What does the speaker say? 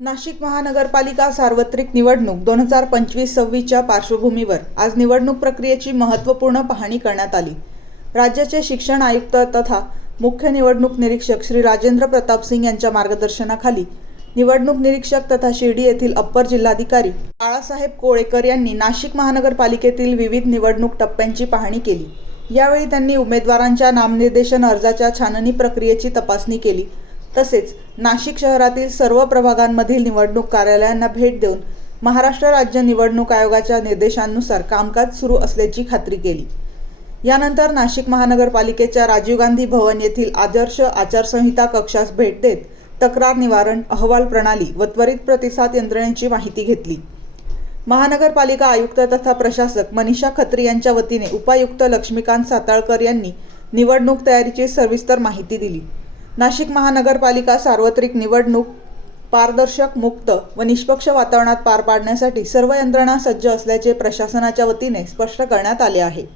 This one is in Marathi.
नाशिक महानगरपालिका सार्वत्रिक निवडणूक दोन हजार पंचवीस सव्वीसच्या पार्श्वभूमीवर आज निवडणूक प्रक्रियेची महत्त्वपूर्ण पाहणी करण्यात आली. राज्याचे शिक्षण आयुक्त तथा मुख्य निवडणूक निरीक्षक श्री राजेंद्र प्रताप सिंग यांच्या मार्गदर्शनाखाली निवडणूक निरीक्षक तथा शिर्डी येथील अप्पर जिल्हाधिकारी बाळासाहेब कोळेकर यांनी नाशिक महानगरपालिकेतील विविध निवडणूक टप्प्यांची पाहणी केली. यावेळी त्यांनी उमेदवारांच्या नामनिर्देशन अर्जाच्या छाननी प्रक्रियेची तपासणी केली. तसेच नाशिक शहरातील सर्व प्रभागांमधील निवडणूक कार्यालयांना भेट देऊन महाराष्ट्र राज्य निवडणूक आयोगाच्या निर्देशांनुसार कामकाज सुरू असल्याची खात्री केली. यानंतर नाशिक महानगरपालिकेच्या राजीव गांधी भवन येथील आदर्श आचारसंहिता कक्षास भेट देत तक्रार निवारण अहवाल प्रणाली व त्वरित प्रतिसाद यंत्रणेची माहिती घेतली. महानगरपालिका आयुक्त तथा प्रशासक मनीषा खत्री यांच्या वतीने उपायुक्त लक्ष्मीकांत साताळकर यांनी निवडणूक तयारीची सविस्तर माहिती दिली. नाशिक महानगरपालिका सार्वत्रिक निवडणूक पारदर्शक मुक्त व निष्पक्ष वातावरणात पार पाडण्यासाठी सर्व यंत्रणा सज्ज असल्याचे प्रशासनाच्या वतीने स्पष्ट करण्यात आले आहे.